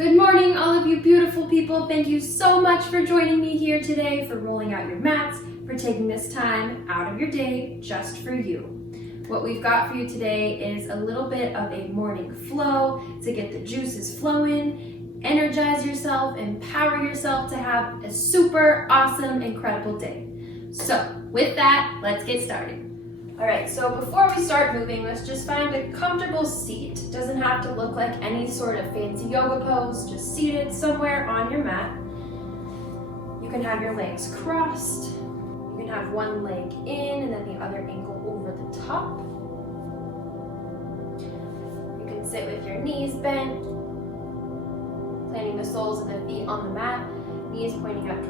Good morning, all of you beautiful people. Thank you so much for joining me here today, for rolling out your mats, for taking this time out of your day just for you. What we've got for you today is a little bit of a morning flow to get the juices flowing, energize yourself, empower yourself to have a super awesome, incredible day. So with that, let's get started. All right, so before we start moving, let's just find a comfortable seat. It doesn't have to look like any sort of fancy yoga pose, just seated somewhere on your mat. You can have your legs crossed. You can have one leg in and then the other ankle over the top. You can sit with your knees bent, planting the soles of the feet on the mat, knees pointing up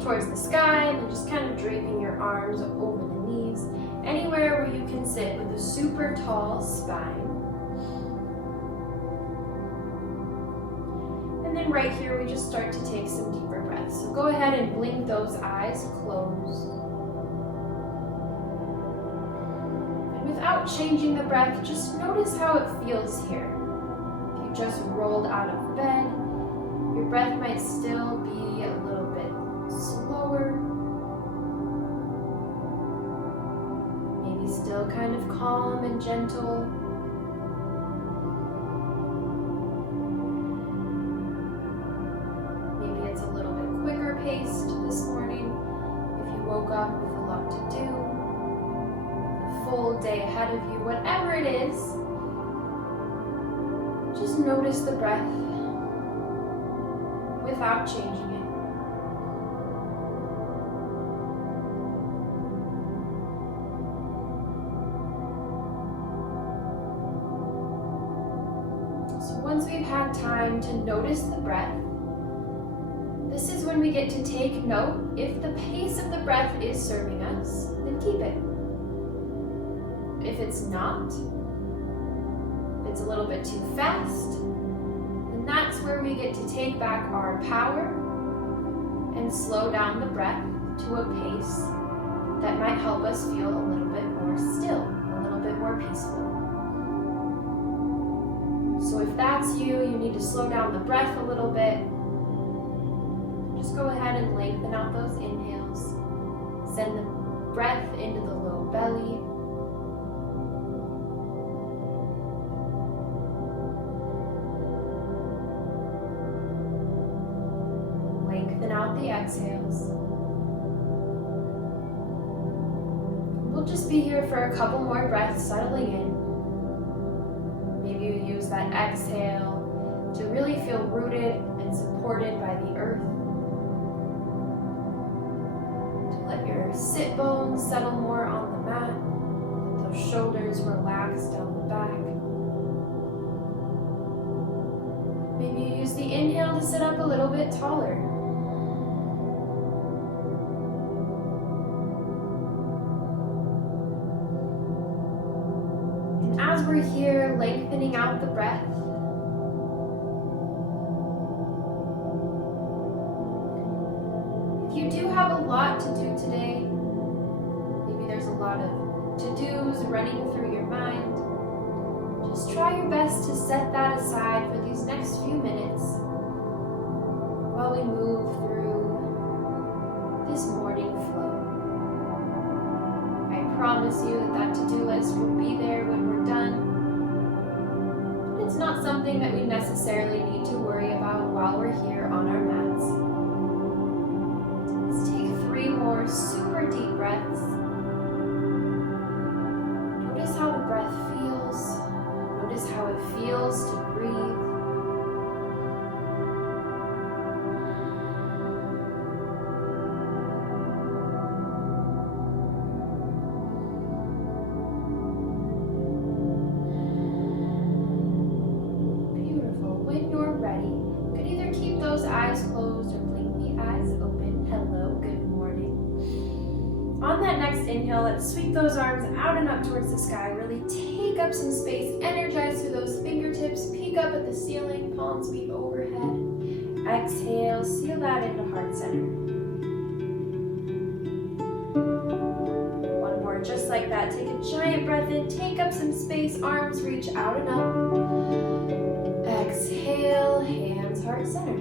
towards the sky, and then just kind of draping your arms over the knees. Anywhere where you can sit with a super tall spine. And then right here, we just start to take some deeper breaths. So go ahead and blink those eyes closed. And without changing the breath, just notice how it feels here. If you just rolled out of bed, your breath might still be a little bit slower. Still kind of calm and gentle. Maybe it's a little bit quicker paced this morning if you woke up with a lot to do, a full day ahead of you, whatever it is. Just notice the breath without changing it. Once we've had time to notice the breath, this is when we get to take note. If the pace of the breath is serving us, then keep it. If it's not, if it's a little bit too fast, then that's where we get to take back our power and slow down the breath to a pace that might help us feel a little bit more still, a little bit more peaceful. So if that's you, you need to slow down the breath a little bit. Just go ahead and lengthen out those inhales. Send the breath into the low belly. Lengthen out the exhales. We'll just be here for a couple more breaths, settling in. Maybe you use that exhale to really feel rooted and supported by the earth. To let your sit bones settle more on the mat. Let those shoulders relax down the back. Maybe you use the inhale to sit up a little bit taller. As we're here, lengthening out the breath, if you do have a lot to do today, maybe there's a lot of to-dos running through your mind, just try your best to set that aside for these next few minutes while we move through this morning flow. I promise you that to-do list will be there when we're done. It's not something that we necessarily need to worry about while we're here on our mats. Let's take 3 more super deep breaths. Notice how the breath feels. Notice how it feels to breathe. Eyes closed or blink the eyes open. Hello, good morning. On that next inhale, let's sweep those arms out and up towards the sky. Really take up some space, energize through those fingertips, peek up at the ceiling, palms meet overhead. Exhale, seal that into heart center. One more just like that. Take a giant breath in, take up some space, arms reach out and up. Exhale, hands heart center.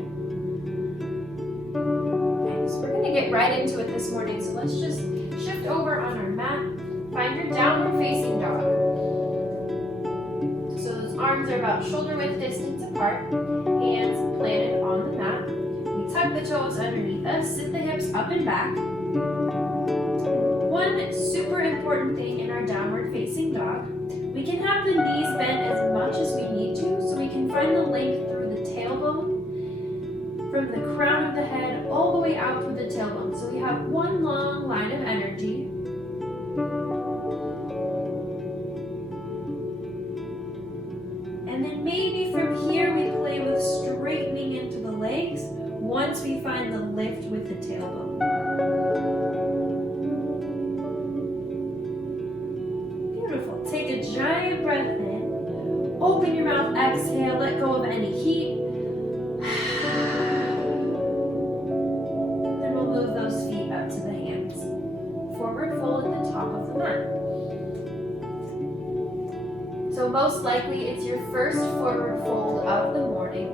Okay, so we're going to get right into it this morning. So let's just shift over on our mat. Find your downward facing dog. So those arms are about shoulder width distance apart, hands planted on the mat. We tuck the toes underneath us, sit the hips up and back. One super important thing in our downward facing dog, we can have the knees bent as much as we need to, so we can find the length through the tailbone, from the crown of the head all the way out through the tailbone. So we have one long line of energy. And then maybe from here we play with straightening into the legs once we find the lift with the tailbone. Take a giant breath in. Open your mouth, exhale, let go of any heat. Then we'll move those feet up to the hands. Forward fold at the top of the mat. So most likely it's your first forward fold of the morning.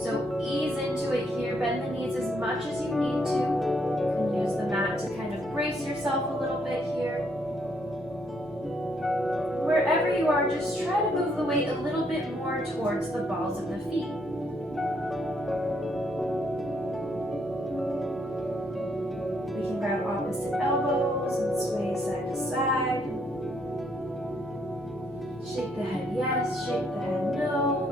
So ease into it here, bend the knees as much as you need to. You can use the mat to kind of brace yourself a little bit here. Wherever you are, just try to move the weight a little bit more towards the balls of the feet. We can grab opposite elbows and sway side to side. Shake the head yes, shake the head no.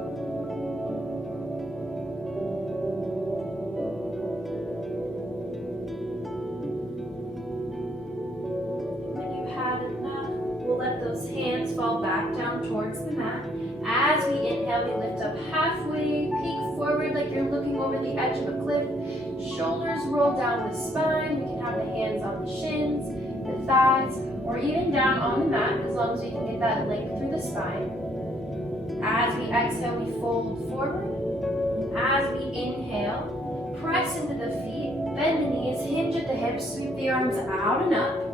Hands fall back down towards the mat. As we inhale, we lift up halfway, peek forward like you're looking over the edge of a cliff. Shoulders roll down the spine. We can have the hands on the shins, the thighs, or even down on the mat, as long as we can get that length through the spine. As we exhale, we fold forward. As we inhale, press into the feet, bend the knees, hinge at the hips, sweep the arms out and up.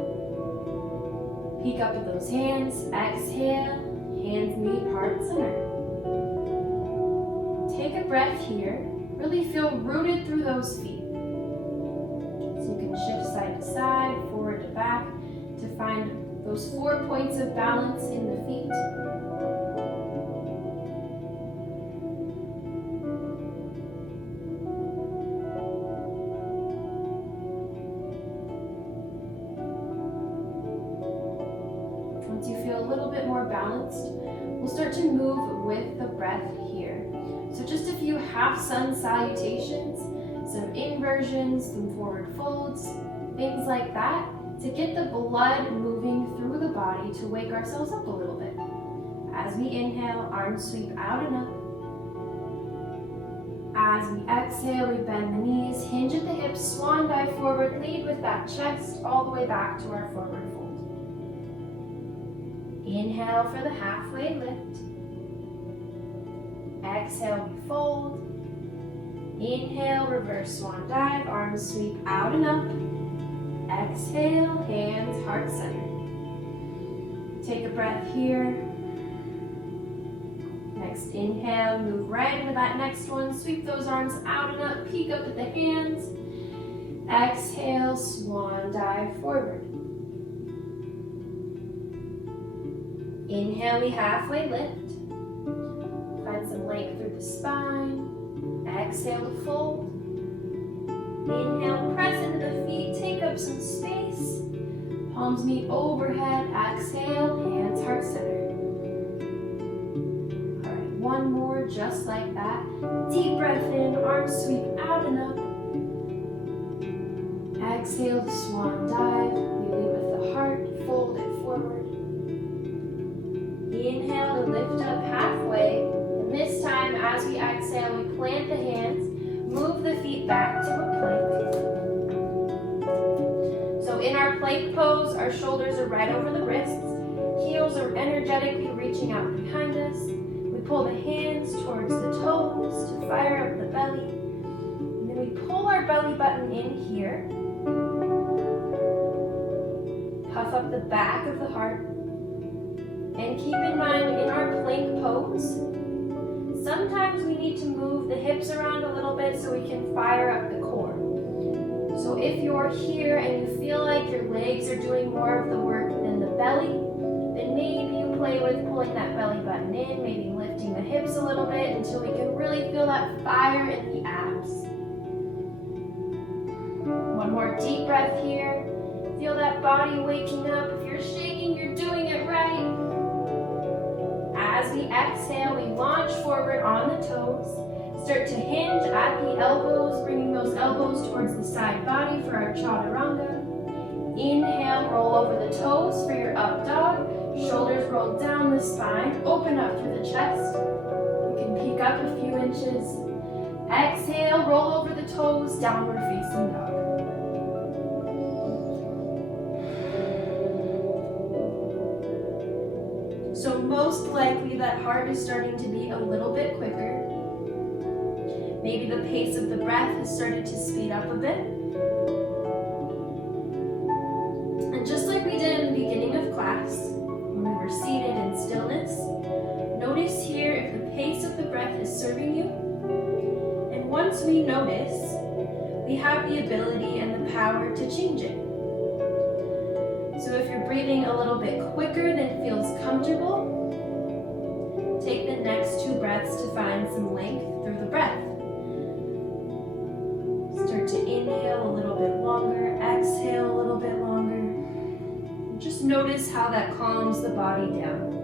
Peek up at those hands, exhale, hands meet heart center. Take a breath here, really feel rooted through those feet. So you can shift side to side, forward to back, to find those 4 points of balance in the feet. Once you feel a little bit more balanced, we'll start to move with the breath here. So just a few half sun salutations, some inversions, some forward folds, things like that, to get the blood moving through the body to wake ourselves up a little bit. As we inhale, arms sweep out and up. As we exhale, we bend the knees, hinge at the hips, swan dive forward, lead with that chest all the way back to our forward fold. Inhale for the halfway lift. Exhale, we fold. Inhale, reverse swan dive, arms sweep out and up. Exhale, hands heart center. Take a breath here. Next inhale, move right into that next one. Sweep those arms out and up, peek up at the hands. Exhale, swan dive forward. Inhale, we halfway lift. Find some length through the spine. Exhale to fold. Inhale, press into the feet, take up some space. Palms meet overhead. Exhale, hands heart center. All right, one more just like that. Deep breath in, arms sweep out and up. Exhale to swan dive. We lead with the heart, fold it forward. Inhale to lift up halfway. And this time, as we exhale, we plant the hands, move the feet back to a plank. So in our plank pose, our shoulders are right over the wrists. Heels are energetically reaching out behind us. We pull the hands towards the toes to fire up the belly. And then we pull our belly button in here. Puff up the back of the heart. And keep in mind, in our plank pose, sometimes we need to move the hips around a little bit so we can fire up the core. So if you're here and you feel like your legs are doing more of the work than the belly, then maybe you play with pulling that belly button in, maybe lifting the hips a little bit until we can really feel that fire in the abs. One more deep breath here. Feel that body waking up. If you're shaking, you're doing it right. As we exhale, we launch forward on the toes. Start to hinge at the elbows, bringing those elbows towards the side body for our chaturanga. Inhale, roll over the toes for your up dog. Shoulders roll down the spine, open up through the chest. You can peek up a few inches. Exhale, roll over the toes, downward facing dog. So most likely that heart is starting to beat a little bit quicker. Maybe the pace of the breath has started to speed up a bit. And just like we did in the beginning of class, when we were seated in stillness, notice here if the pace of the breath is serving you. And once we notice, we have the ability and the power to change it. So if you're breathing a little bit quicker than feels comfortable, take the next 2 breaths to find some length through the breath. Start to inhale a little bit longer, exhale a little bit longer. Just notice how that calms the body down.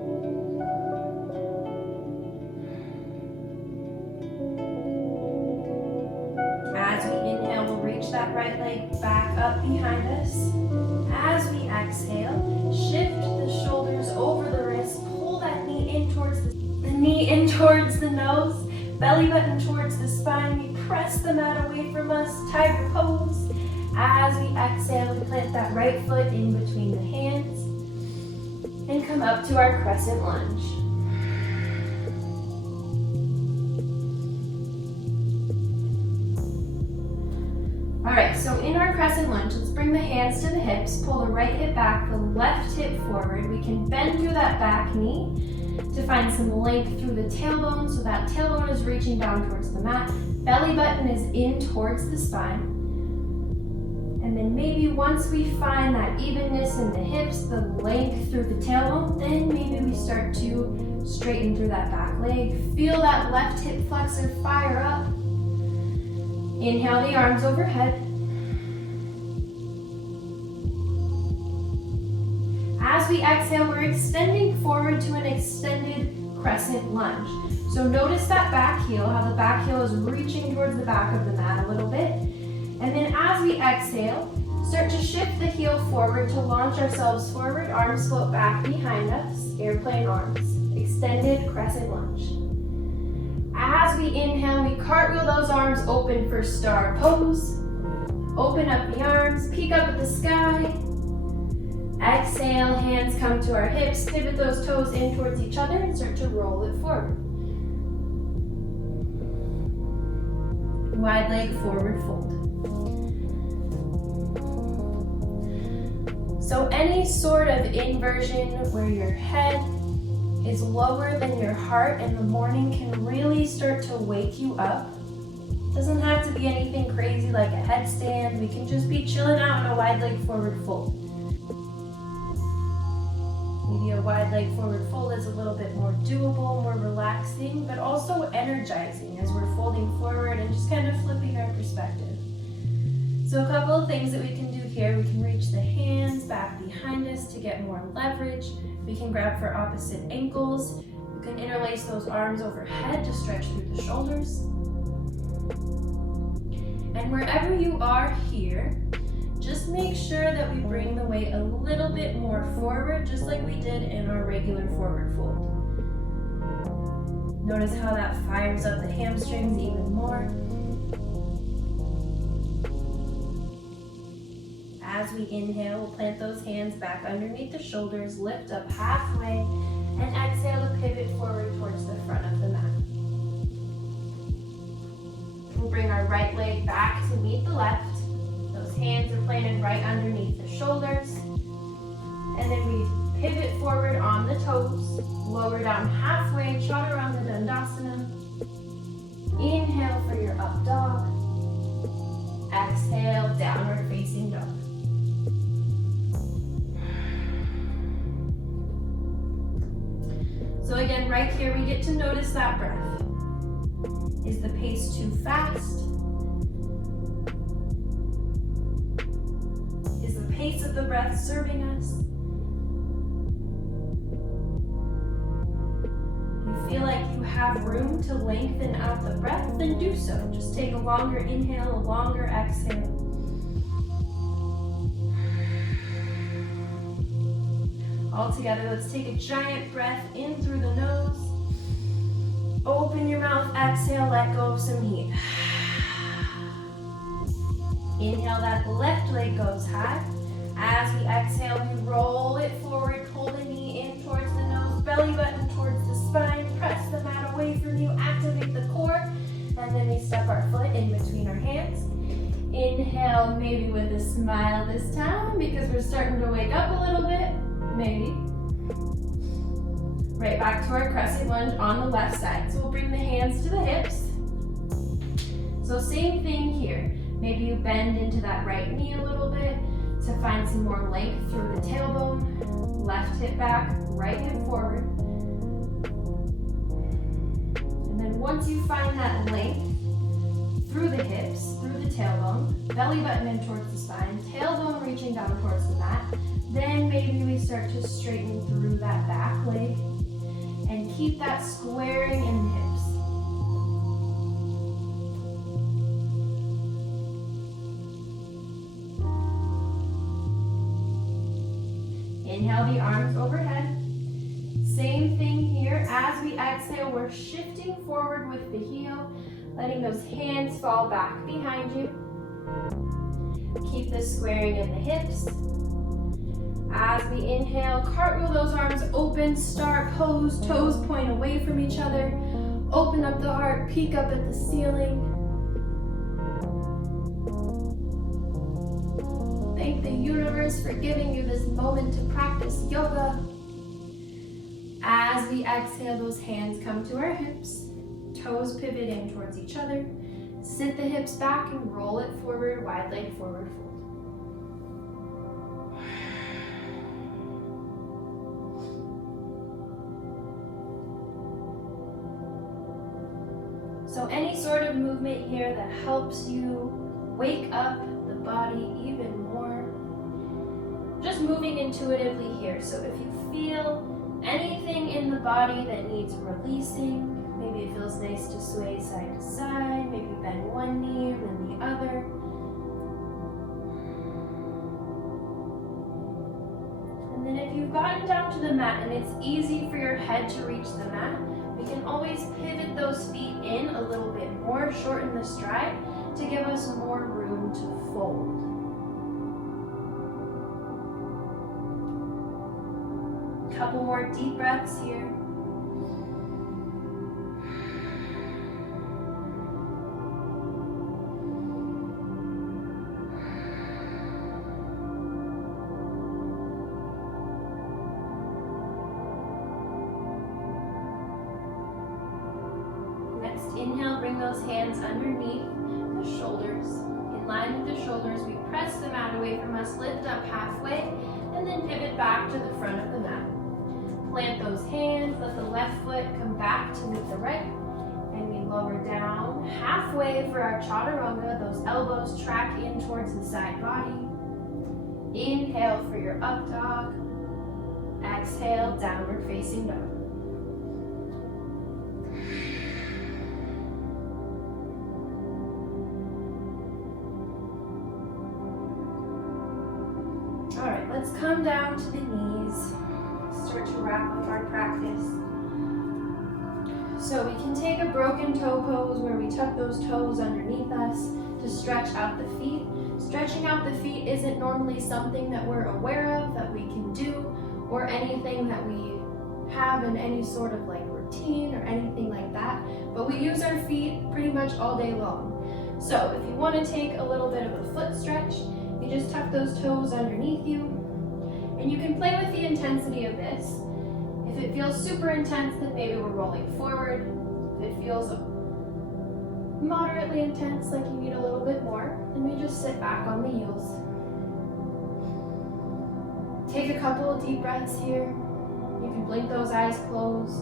As we inhale, we'll reach that right leg back up behind us. As we exhale, shift the shoulders over the wrist, pull that knee in towards the nose, belly button towards the spine. We press the mat away from us, tiger pose. As we exhale, we plant that right foot in between the hands and come up to our crescent lunge. Alright, so in our crescent lunge, let's bring the hands to the hips, pull the right hip back, the left hip forward. We can bend through that back knee to find some length through the tailbone, so that tailbone is reaching down towards the mat. Belly button is in towards the spine. And then maybe once we find that evenness in the hips, the length through the tailbone, then maybe we start to straighten through that back leg. Feel that left hip flexor fire up. Inhale the arms overhead. As we exhale, we're extending forward to an extended crescent lunge. So notice that back heel, how the back heel is reaching towards the back of the mat a little bit. And then as we exhale, start to shift the heel forward to launch ourselves forward. Arms float back behind us, airplane arms. Extended crescent lunge. As we inhale, we cartwheel those arms open for star pose. Open up the arms, peek up at the sky. Exhale, hands come to our hips, pivot those toes in towards each other and start to roll it forward. Wide leg forward fold. So any sort of inversion where your head is lower than your heart in the morning can really start to wake you up. Doesn't have to be anything crazy like a headstand. We can just be chilling out in a wide leg forward fold. Maybe a wide leg forward fold is a little bit more doable, more relaxing, but also energizing as we're folding forward and just kind of flipping our perspective. So a couple of things that we can do here. We can reach the hands back behind us to get more leverage. We can grab for opposite ankles. We can interlace those arms overhead to stretch through the shoulders. And wherever you are here, just make sure that we bring the weight a little bit more forward, just like we did in our regular forward fold. Notice how that fires up the hamstrings even more. As we inhale, we'll plant those hands back underneath the shoulders, lift up halfway, and exhale to pivot forward towards the front of the mat. We'll bring our right leg back to meet the left. Those hands are planted right underneath the shoulders. And then we pivot forward on the toes, lower down halfway, chaturanga dandasana. Inhale for your up dog. Exhale, downward facing dog. So again, right here, we get to notice that breath. Is the pace too fast? Is the pace of the breath serving us? You feel like you have room to lengthen out the breath, then do so. Just take a longer inhale, a longer exhale. All together, let's take a giant breath in through the nose. Open your mouth, exhale, let go of some heat. Inhale, that left leg goes high. As we exhale, we roll it forward, pull the knee in towards the nose, belly button towards the spine, press the mat away from you, activate the core, and then we step our foot in between our hands. Inhale, maybe with a smile this time, because we're starting to wake up a little bit. Maybe. Right back to our crescent lunge on the left side. So we'll bring the hands to the hips. So same thing here. Maybe you bend into that right knee a little bit to find some more length through the tailbone. Left hip back, right hip forward. And then once you find that length through the hips, through the tailbone, belly button in towards the spine, tailbone reaching down towards the mat, then maybe we start to straighten through that back leg and keep that squaring in the hips. Inhale the arms overhead. Same thing here. As we exhale, we're shifting forward with the heel, letting those hands fall back behind you. Keep the squaring in the hips. As we inhale, cartwheel those arms open, star pose, toes point away from each other. Open up the heart, peek up at the ceiling. Thank the universe for giving you this moment to practice yoga. As we exhale, those hands come to our hips. Toes pivot in towards each other. Sit the hips back and roll it forward, wide leg forward fold. So any sort of movement here that helps you wake up the body even more. Just moving intuitively here. So if you feel anything in the body that needs releasing, maybe it feels nice to sway side to side, maybe bend one knee and then the other. And then if you've gotten down to the mat and it's easy for your head to reach the mat, we can always pivot those feet in a little bit more, shorten the stride to give us more room to fold. Couple more deep breaths here. Inhale, bring those hands underneath the shoulders. In line with the shoulders, we press the mat away from us, lift up halfway, and then pivot back to the front of the mat. Plant those hands, let the left foot come back to meet the right, and we lower down halfway for our chaturanga. Those elbows track in towards the side body. Inhale for your up dog. Exhale, downward facing dog. All right, let's come down to the knees. Start to wrap up our practice. So we can take a broken toe pose where we tuck those toes underneath us to stretch out the feet. Stretching out the feet isn't normally something that we're aware of, that we can do, or anything that we have in any sort of like routine or anything like that. But we use our feet pretty much all day long. So if you want to take a little bit of a foot stretch, you just tuck those toes underneath you, and you can play with the intensity of this. If it feels super intense, then maybe we're rolling forward. If it feels moderately intense, like you need a little bit more, and we just sit back on the heels. Take a couple of deep breaths here. You can blink those eyes closed.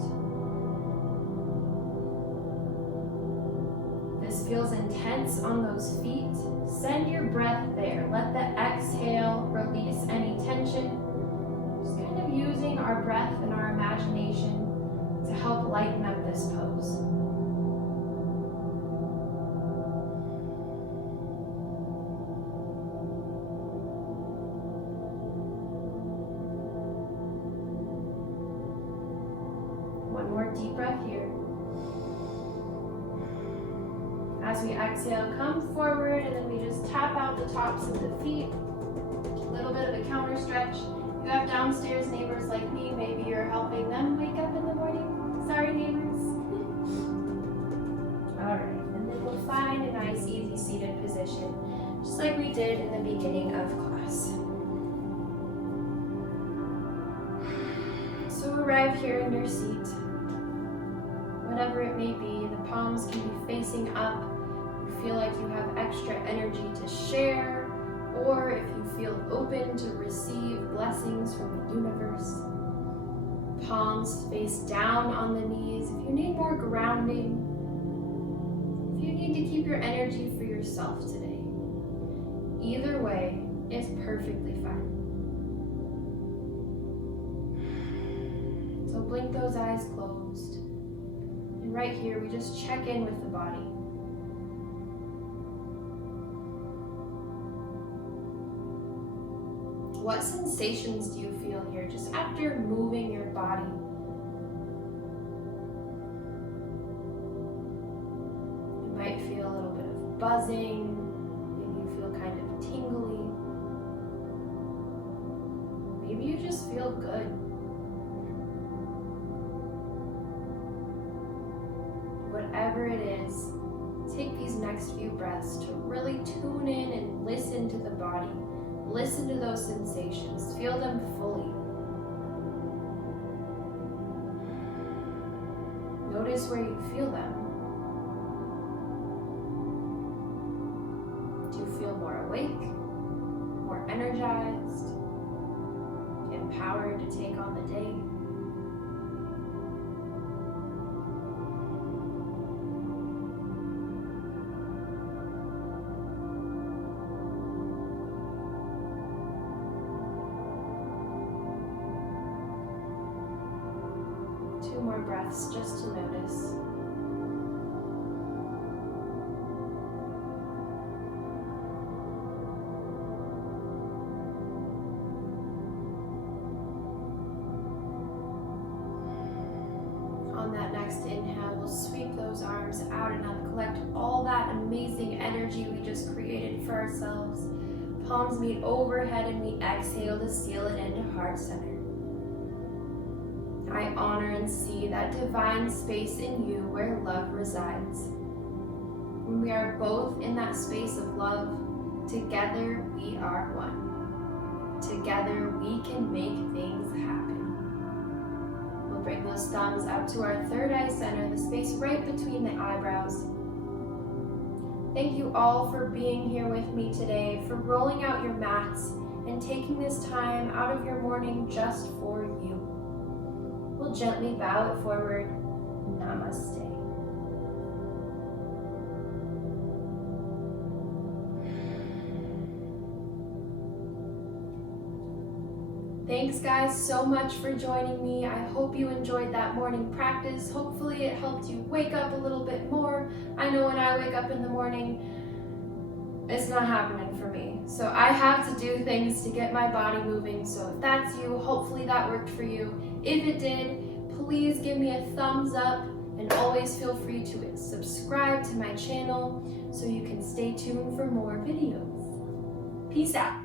This feels intense on those feet. Send your breath there. Let the exhale release any tension. Just kind of using our breath and our imagination to help lighten up this pose. One more deep breath here. As we exhale, come forward, and then we just tap out the tops of the feet. A little bit of a counter stretch. If you have downstairs neighbors like me, maybe you're helping them wake up in the morning. Sorry, neighbors. All right, and then we'll find a nice, easy seated position, just like we did in the beginning of class. So arrive here in your seat. Whatever it may be, the palms can be facing up. You feel like you have extra energy to share, or if you feel open to receive blessings from the universe. Palms face down on the knees. If you need more grounding, if you need to keep your energy for yourself today, either way is perfectly fine. So blink those eyes closed. And right here, we just check in with the body. What sensations do you feel here just after moving your body? You might feel a little bit of buzzing, maybe you feel kind of tingly. Maybe you just feel good. Whatever it is, take these next few breaths to really tune in and listen to the body. Listen to those sensations. Feel them fully. Notice where you feel them. Do you feel more awake, more energized, empowered to take on the day? More breaths just to notice. On that next inhale, we'll sweep those arms out and up, collect all that amazing energy we just created for ourselves. Palms meet overhead and we exhale to seal it into heart center. I honor and see that divine space in you where love resides. When we are both in that space of love, together we are one. Together we can make things happen. We'll bring those thumbs up to our third eye center, the space right between the eyebrows. Thank you all for being here with me today, for rolling out your mats and taking this time out of your morning just for you. We'll gently bow it forward. Namaste. Thanks guys so much for joining me. I hope you enjoyed that morning practice. Hopefully it helped you wake up a little bit more. I know when I wake up in the morning, it's not happening for me. So I have to do things to get my body moving. So if that's you, hopefully that worked for you. If it did, please give me a thumbs up and always feel free to subscribe to my channel so you can stay tuned for more videos. Peace out.